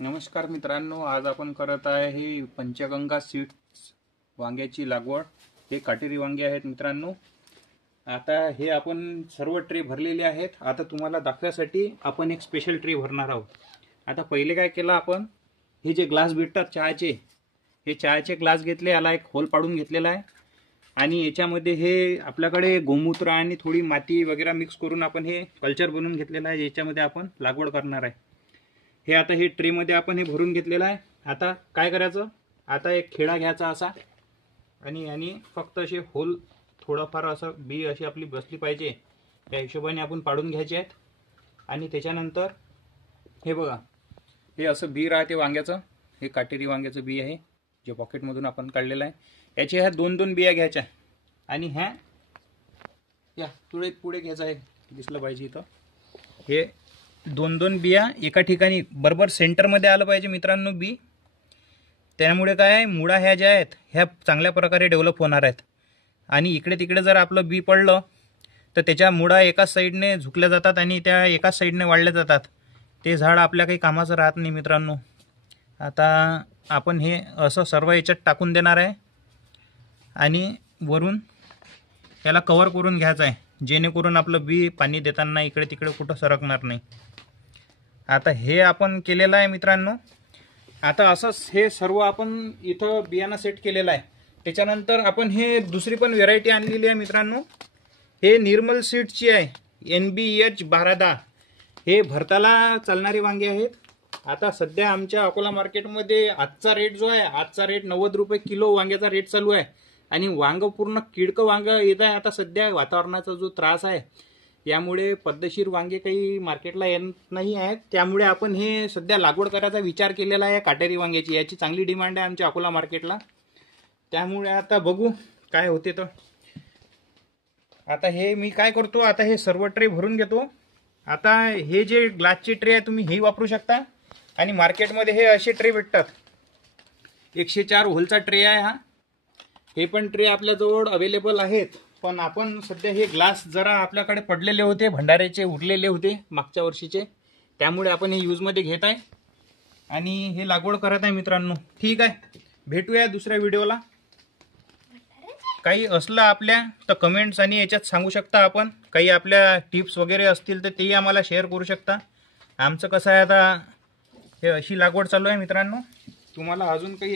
नमस्कार मित्रांनो, आज आपण करत आहे ही पंचगंगा सीड्स वांग्याची लागवड। हे काटेरी वांगे आहेत मित्रांनो। आता हे आपण सर्व ट्रे भरलेले आहेत। आता तुम्हाला दाखवण्यासाठी आपण एक स्पेशल ट्रे भरणार आहोत। आता पहिले काय केलं आपण, हे जे ग्लास भेटतात चहाचे, हे चहाचे ग्लास घेतले, याला एक होल पाडून घेतलेला आहे आणि याच्यामध्ये हे आपल्याकडे गोमूत्र आणि थोडी माती वगैरे मिक्स करून आपण हे कल्चर बनवून घेतलेला आहे, याच्यामध्ये आपण लागवड करणार आहे। हे आता हे ट्रे मध्ये आपण हे भरून घेतलेलं आहे। आता काय करायचं, आता एक खेळा घ्यायचा असा आणि फक्त असे होल थोडंफार असं बी अशी आपली बसली पाहिजे त्या हिशोबाने आपण पाडून घ्यायचे आहेत। आणि त्याच्यानंतर हे बघा, हे असं बी राहते वांग्याचं, हे काटेरी वांग्याचं बी आहे जे पॉकेटमधून आपण काढलेलं आहे। याचे ह्या दोन दोन बिया घ्यायच्या आणि ह्या या पुढे पुढे घ्यायचं आहे, दिसलं पाहिजे इथं। हे दोन दोन बिया एका ठिकाणी बरोबर सेंटरमध्ये आलं पाहिजे मित्रांनो बी। त्यामुळे काय मुळा ह्या ज्या आहेत ह्या चांगल्या प्रकारे डेव्हलप होणार आहेत। आणि इकडे तिकडे जर आपलं बी पडलं तर त्याच्या मुळा एकाच साईडने झुकल्या जातात आणि त्या एकाच साईडने वाढल्या जातात, ते झाड आपल्या काही कामाचं राहत नाही मित्रांनो। आता आपण हे असं सर्व याच्यात टाकून देणार आहे आणि वरून याला कव्हर करून घ्यायचं आहे, जेणेकरून आपलं बी पाणी देताना इकडे तिकडे कुठं सरकणार नाही। आता हे आपण केलेलं आहे मित्रांनो। आता असंच हे सर्व आपण इथं बियाणं सेट केलेलं आहे। त्याच्यानंतर आपण हे दुसरी पण व्हेरायटी आणलेली आहे मित्रांनो। हे निर्मल सीड्सची आहे, NBH12। हे भरताला चालणारी वांगे आहेत। आता सध्या आमच्या अकोला मार्केटमध्ये आजचा रेट जो आहे, आजचा रेट 90 रुपये किलो वांग्याचा रेट चालू आहे। आणि वांग पूर्ण किडकं वांग येत आहे। आता सध्या वातावरणाचा जो त्रास आहे यामुळे पद्धतशीर वांगे काही मार्केटला येत नाही आहेत, त्यामुळे आपण हे सध्या लागवड करायचा विचार केलेला आहे काटेरी वांग्याची। याची चांगली डिमांड आहे आमच्या अकोला मार्केटला, त्यामुळे आता बघू काय होते। तर आता हे मी काय करतो, आता हे सर्व ट्रे भरून घेतो। आता हे जे ग्लासचे ट्रे आहे तुम्ही हे वापरू शकता आणि मार्केटमध्ये हे असे ट्रे भेटतात, 104 होलचा ट्रे आहे हा। हे पण ट्रे आपल्याजवळ अवेलेबल आहेत, पण आपण सध्या हे ग्लास जरा आपल्याकडे पडलेले होते, भंडाऱ्याचे उरलेले होते मागच्या वर्षीचे, त्यामुळे आपण हे यूजमध्ये घेत आहे आणि हे लागवड करत आहे मित्रांनो। ठीक आहे, भेटूया दुसऱ्या व्हिडिओला। काही असलं आपल्या तर कमेंट्स आणि याच्यात सांगू शकता आपण, काही आपल्या टिप्स वगैरे असतील तर तेही आम्हाला शेअर करू शकता। आमचं कसं आहे, आता हे अशी लागवड चालू आहे मित्रांनो। तुम्हाला अजून काही